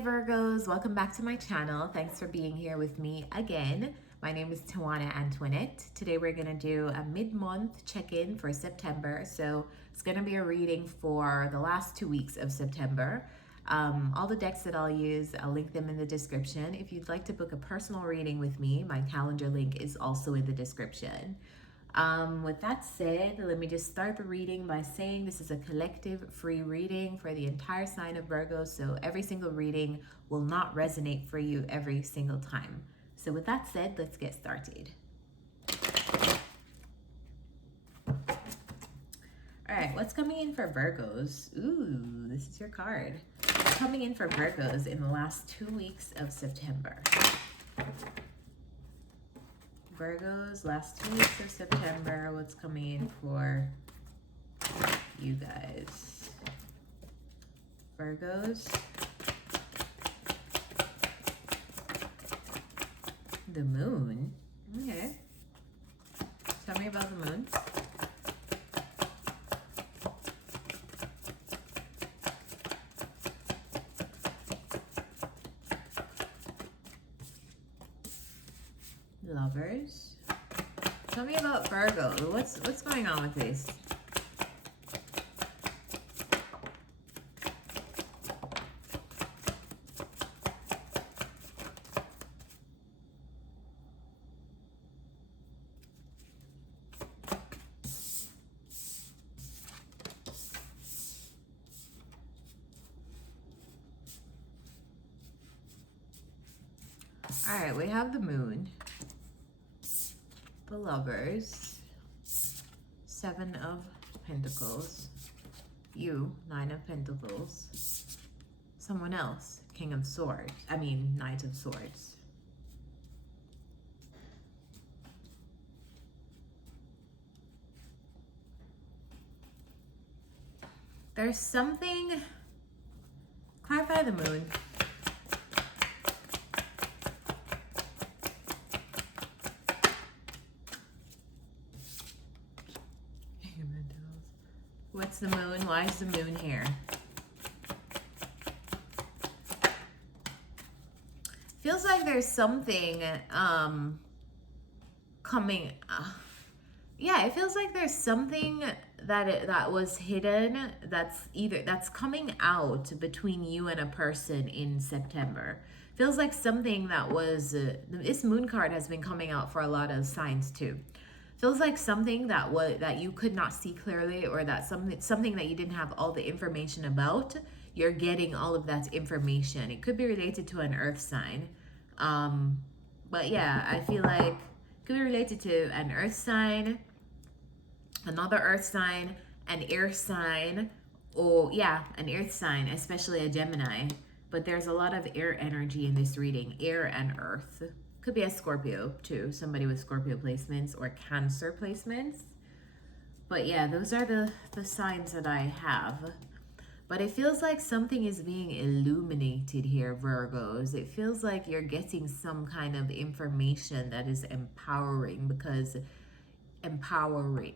Virgos, welcome back to my channel. Thanks for being here with me again. My name is Tawanantoinette. Today we're gonna do a mid-month check-in for September. So it's gonna be a reading for the last 2 weeks of September. All the decks that I'll use, I'll link them in the description. If you'd like to book a personal reading with me, my calendar link is also in the description. With that said, let me just start the reading by saying this is a collective free reading for the entire sign of Virgo, so every single reading will not resonate for you every single time. So with that said, let's get started. All right, what's coming in for Virgos? Ooh, this is your card. What's coming in for Virgos in the last 2 weeks of September? Virgos, last 2 weeks of September, what's coming in for you guys? Virgos. The moon. Okay. Tell me about the moon. Lovers. Tell me about Virgo. What's going on with this? All right, we have the moon. The lovers, 7 of Pentacles, you, 9 of Pentacles, someone else, King of Swords, Knight of Swords. There's something, clarify the moon. What's the moon? Why is the moon here? Feels like there's something coming. Yeah, it feels like there's something that was hidden that's coming out between you and a person in September. Feels like something that was this moon card has been coming out for a lot of signs too. Feels like something that you could not see clearly, or that something that you didn't have all the information about. You're getting all of that information. It could be related to an earth sign. But yeah, I feel like it could be related to an earth sign, another earth sign, an air sign, or yeah, an earth sign, especially a Gemini. But there's a lot of air energy in this reading, air and earth. Could be a Scorpio too, somebody with Scorpio placements or Cancer placements. But yeah, those are the signs that I have. But it feels like something is being illuminated here, Virgos. It feels like you're getting some kind of information that is empowering, because empowering.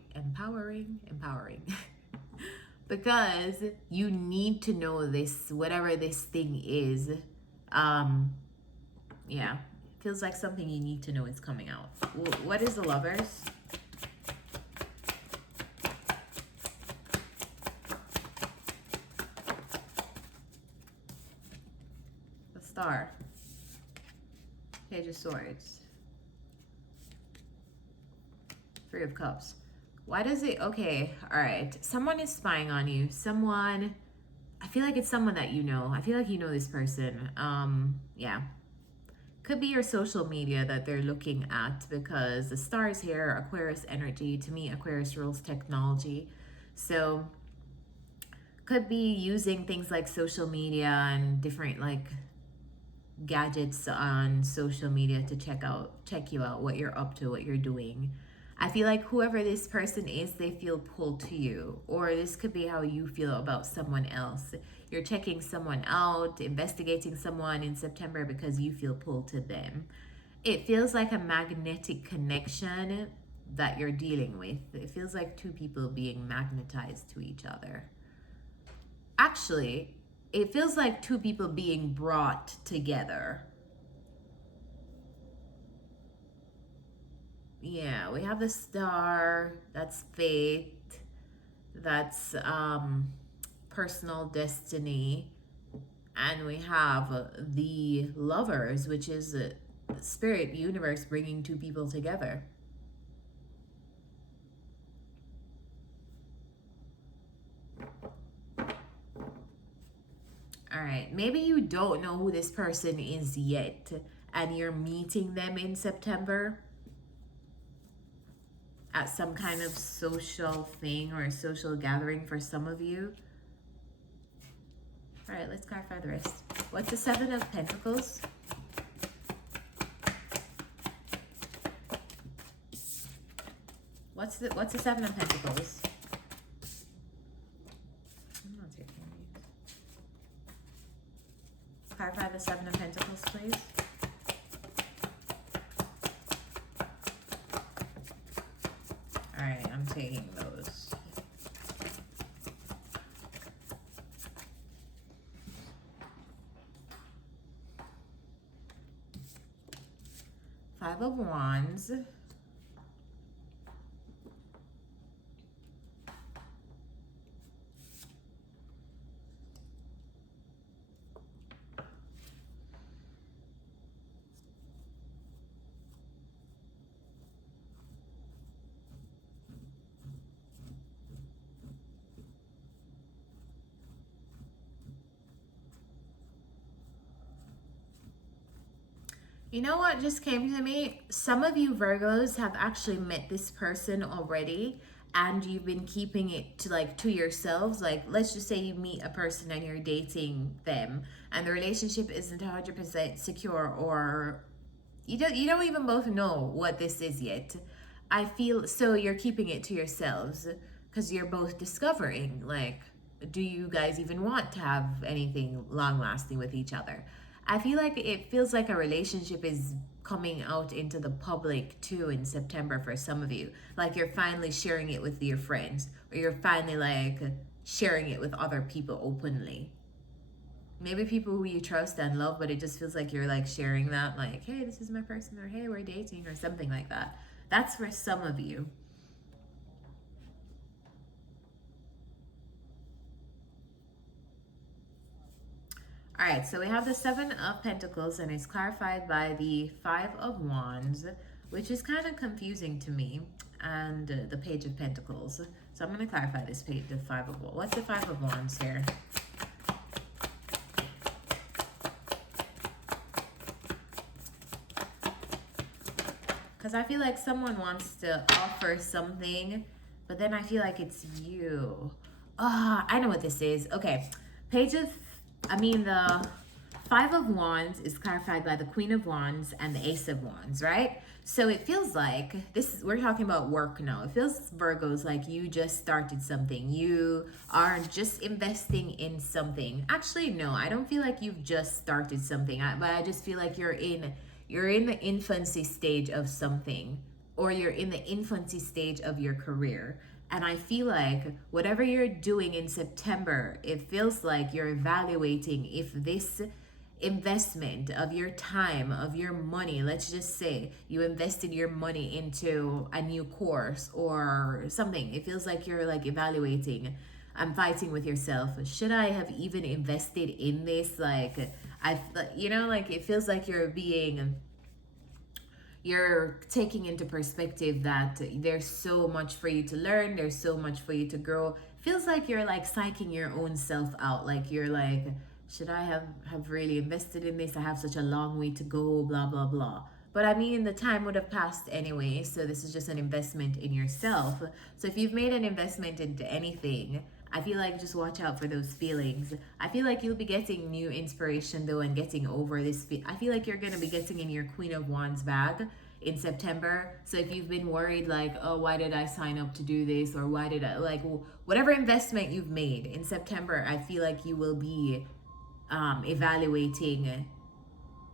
Because you need to know this, whatever this thing is. Yeah. Feels like something you need to know is coming out. What is the lovers? The star. Page of Swords. 3 of Cups. Why does it, okay, all right. Someone is spying on you. Someone, I feel like it's someone that you know. I feel like you know this person. Yeah. Could be your social media that they're looking at, because the stars here are Aquarius energy. To me, Aquarius rules technology. So could be using things like social media and different like gadgets on social media to check you out, what you're up to, what you're doing. I feel like whoever this person is, they feel pulled to you, or this could be how you feel about someone else. You're checking someone out, investigating someone in September because you feel pulled to them. It feels like a magnetic connection that you're dealing with. It feels like 2 people being magnetized to each other. Actually, it feels like two people being brought together. Yeah, we have the Star, that's fate, that's personal destiny, and we have the Lovers, which is spirit, universe bringing two people together. All right, maybe you don't know who this person is yet, and you're meeting them in September at some kind of social thing or a social gathering for some of you. All right, let's clarify the rest. What's the Seven of Pentacles? What's the Seven of Pentacles? I'm not taking these. Clarify the Seven of Pentacles, please. All right, I'm taking those. Five of Wands. You know what just came to me? Some of you Virgos have actually met this person already, and you've been keeping it to yourselves. Like, let's just say you meet a person and you're dating them and the relationship isn't 100% secure, or you don't even both know what this is yet. I feel so you're keeping it to yourselves because you're both discovering, like, do you guys even want to have anything long lasting with each other? I feel like it feels like a relationship is coming out into the public too in September for some of you. Like, you're finally sharing it with your friends, or you're finally like sharing it with other people openly. Maybe people who you trust and love, but it just feels like you're like sharing that, like, hey, this is my person, or hey, we're dating, or something like that. That's for some of you. All right, so we have the Seven of Pentacles, and it's clarified by the Five of Wands, which is kind of confusing to me, and the Page of Pentacles. So I'm going to clarify this page, the Five of Wands. What's the Five of Wands here? Because I feel like someone wants to offer something, but then I feel like it's you. Ah, I know what this is. Okay, the Five of Wands is clarified by the Queen of Wands and the Ace of Wands, right? So it feels like we're talking about work now. It feels, Virgos, like you just started something. You are just investing in something. Actually, no, I don't feel like you've just started something, but I just feel like you're in the infancy stage of something, or you're in the infancy stage of your career. And I feel like whatever you're doing in September, it feels like you're evaluating if this investment of your time, of your money, let's just say you invested your money into a new course or something. It feels like you're like evaluating, I'm fighting with yourself. Should I have even invested in this? Like, like it feels like you're taking into perspective that there's so much for you to learn, there's so much for you to grow. Feels like you're like psyching your own self out. Like, you're like, should I have really invested in this? I have such a long way to go, blah blah blah. But I mean, the time would have passed anyway, so this is just an investment in yourself. So if you've made an investment into anything, I feel like just watch out for those feelings. I feel like you'll be getting new inspiration though, and getting over this. I feel like you're going to be getting in your Queen of Wands bag in September. So if you've been worried, like, oh, why did I sign up to do this? Or why did I, like, whatever investment you've made in September, I feel like you will be evaluating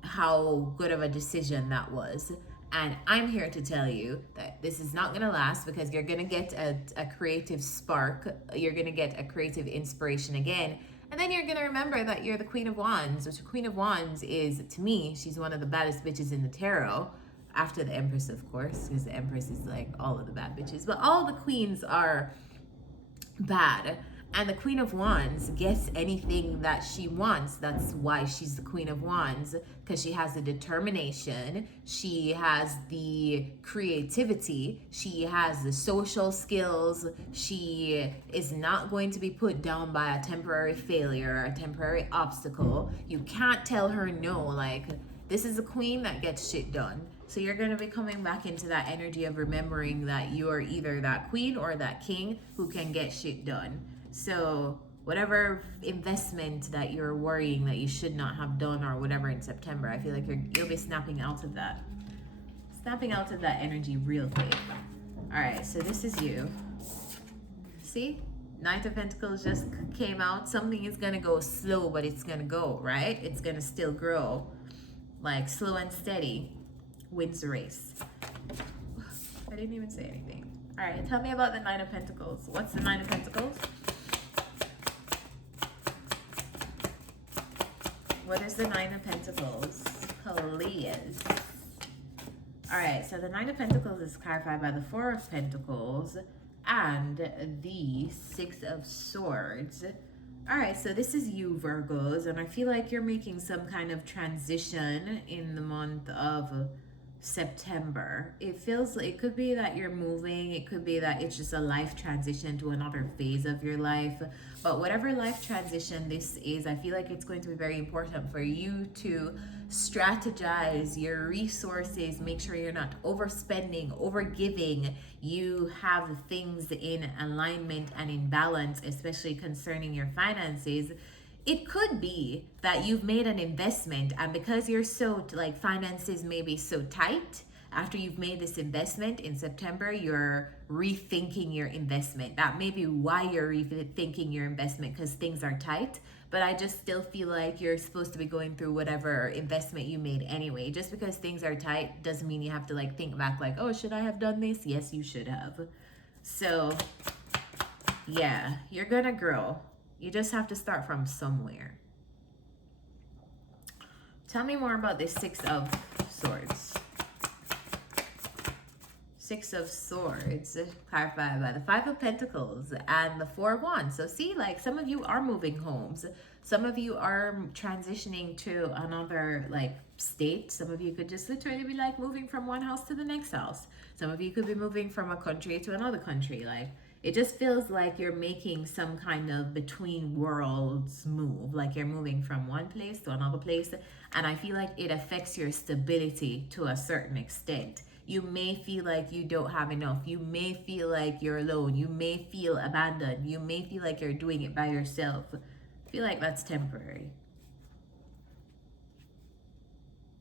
how good of a decision that was. And I'm here to tell you that this is not going to last, because you're going to get a creative spark. You're going to get a creative inspiration again. And then you're going to remember that you're the Queen of Wands, which the Queen of Wands is, to me, she's one of the baddest bitches in the tarot. After the Empress, of course, because the Empress is like all of the bad bitches. But all the queens are bad. And the Queen of Wands gets anything that she wants. That's why she's the Queen of Wands, because she has the determination, she has the creativity, she has the social skills, she is not going to be put down by a temporary failure or a temporary obstacle. You can't tell her no. Like, this is a queen that gets shit done. So you're going to be coming back into that energy of remembering that you are either that queen or that king who can get shit done. So whatever investment that you're worrying that you should not have done or whatever in September, I feel like you'll be snapping out of that. Snapping out of that energy real quick. All right, so this is you. See? Knight of Pentacles just came out. Something is going to go slow, but it's going to go, right? It's going to still grow. Like slow and steady wins the race. I didn't even say anything. All right, tell me about the Nine of Pentacles. What's the Nine of Pentacles? What is the Nine of Pentacles? Please. All right, so the Nine of Pentacles is clarified by the Four of Pentacles and the Six of Swords. All right, so this is you, Virgos, and I feel like you're making some kind of transition in the month of September. It feels like it could be that you're moving, it could be that it's just a life transition to another phase of your life. But whatever life transition this is, I feel like it's going to be very important for you to strategize your resources, make sure you're not overspending, overgiving. You have things in alignment and in balance, especially concerning your finances. It could be that you've made an investment, and because you're so like finances may be so tight, after you've made this investment in September, you're rethinking your investment. That may be why you're rethinking your investment, because things are tight. But I just still feel like you're supposed to be going through whatever investment you made anyway. Just because things are tight doesn't mean you have to like think back like, oh, should I have done this? Yes, you should have. So yeah, you're gonna grow. You just have to start from somewhere. Tell me more about this Six of Swords. Six of Swords, clarified by the Five of Pentacles and the Four of Wands. So see, like some of you are moving homes. Some of you are transitioning to another like state. Some of you could just literally be like moving from one house to the next house. Some of you could be moving from a country to another country. Like it just feels like you're making some kind of between worlds move. Like you're moving from one place to another place. And I feel like it affects your stability to a certain extent. You may feel like you don't have enough. You may feel like you're alone. You may feel abandoned. You may feel like you're doing it by yourself. I feel like that's temporary.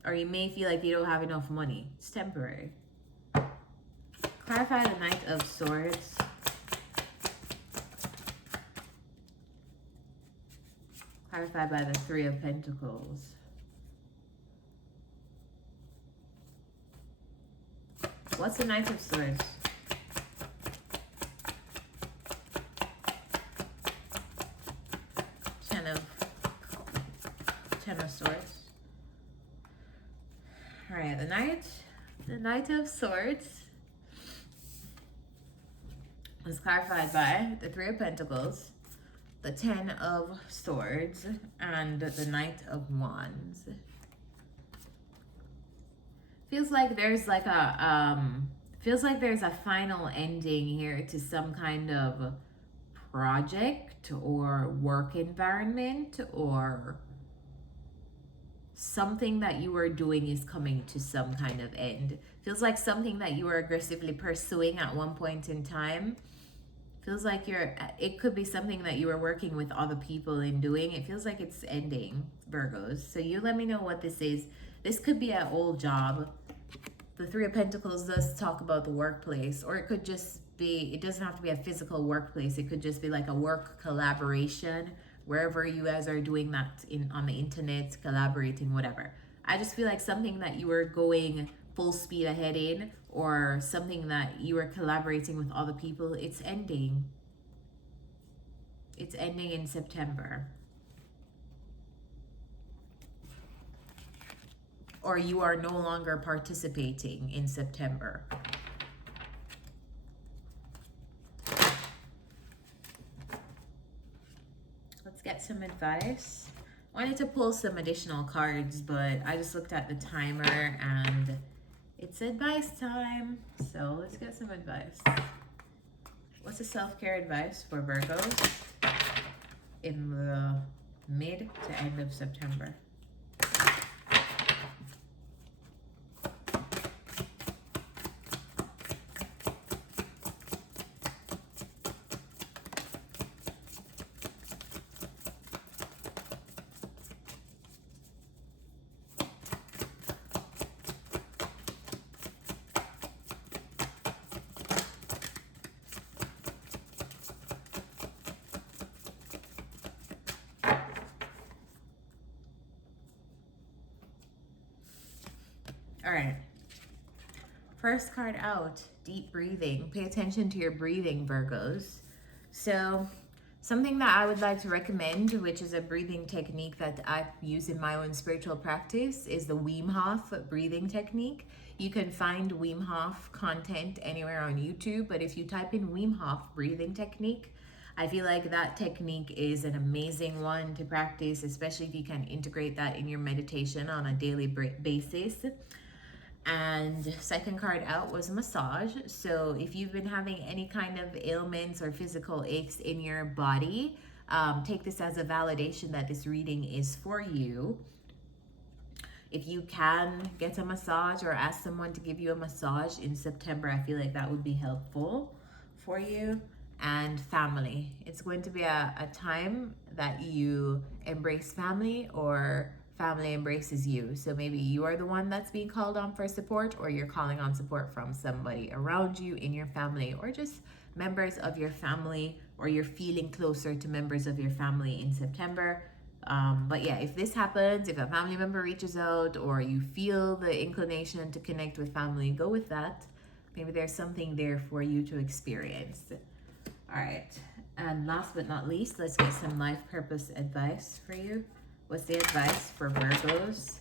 Or you may feel like you don't have enough money. It's temporary. Clarify the Knight of Swords. Clarified by the Three of Pentacles. What's the Knight of Swords? Ten of Swords. All right, the Knight of Swords is clarified by the Three of Pentacles, the Ten of Swords, and the Knight of Wands. Feels like there's like a final ending here to some kind of project or work environment, or something that you were doing is coming to some kind of end. Feels like something that you were aggressively pursuing at one point in time. Feels like it could be something that you were working with other people in doing. It feels like it's ending, Virgos. So you let me know what this is. This could be an old job. The Three of Pentacles does talk about the workplace, or it could just be, it doesn't have to be a physical workplace. It could just be like a work collaboration, wherever you guys are doing that on the internet, collaborating, whatever. I just feel like something that you were going full speed ahead in, or something that you were collaborating with other people, it's ending. It's ending in September. or you are no longer participating in September. Let's get some advice. I wanted to pull some additional cards, but I just looked at the timer and it's advice time. So let's get some advice. What's the self-care advice for Virgos in the mid to end of September? All right. First card out, deep breathing. Pay attention to your breathing, Virgos. So something that I would like to recommend, which is a breathing technique that I use in my own spiritual practice, is the Wim Hof breathing technique. You can find Wim Hof content anywhere on YouTube, but if you type in Wim Hof breathing technique, I feel like that technique is an amazing one to practice, especially if you can integrate that in your meditation on a daily basis. And second card out was massage. So if you've been having any kind of ailments or physical aches in your body, take this as a validation that this reading is for you. If you can get a massage or ask someone to give you a massage in September, I feel like that would be helpful for you. And family. It's going to be a time that you embrace family, or family embraces you. So maybe you are the one that's being called on for support, or you're calling on support from somebody around you in your family, or just members of your family, or you're feeling closer to members of your family in September. But yeah, if this happens, if a family member reaches out or you feel the inclination to connect with family, go with that. Maybe there's something there for you to experience. All right, and last but not least, let's get some life purpose advice for you. What's the advice for Virgos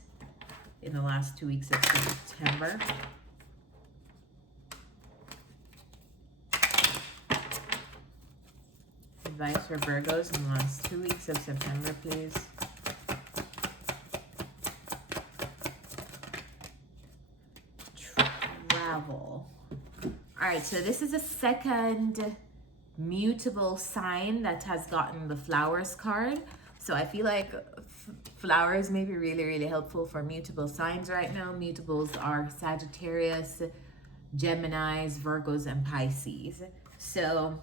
in the last 2 weeks of September? Advice for Virgos in the last 2 weeks of September, please. Travel. All right, so this is a second mutable sign that has gotten the flowers card. So I feel like flowers may be really, really helpful for mutable signs right now. Mutables are Sagittarius, Geminis, Virgos, and Pisces. So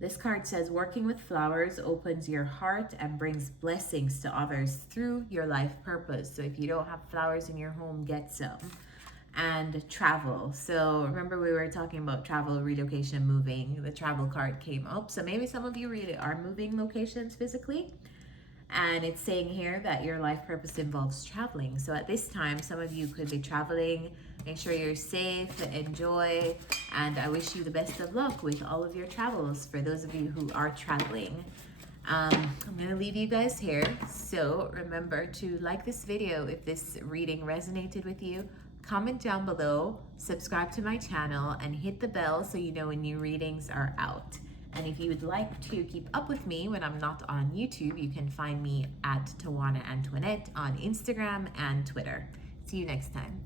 this card says, working with flowers opens your heart and brings blessings to others through your life purpose. So if you don't have flowers in your home, get some. And travel. So remember we were talking about travel, relocation, moving. The travel card came up. So maybe some of you really are moving locations physically. And it's saying here that your life purpose involves traveling. So at this time, some of you could be traveling. Make sure you're safe, enjoy, and I wish you the best of luck with all of your travels for those of you who are traveling. I'm going to leave you guys here. So remember to like this video if this reading resonated with you. Comment down below, subscribe to my channel, and hit the bell so you know when new readings are out. And if you would like to keep up with me when I'm not on YouTube, you can find me at tawanantoinette on Instagram and Twitter. See you next time.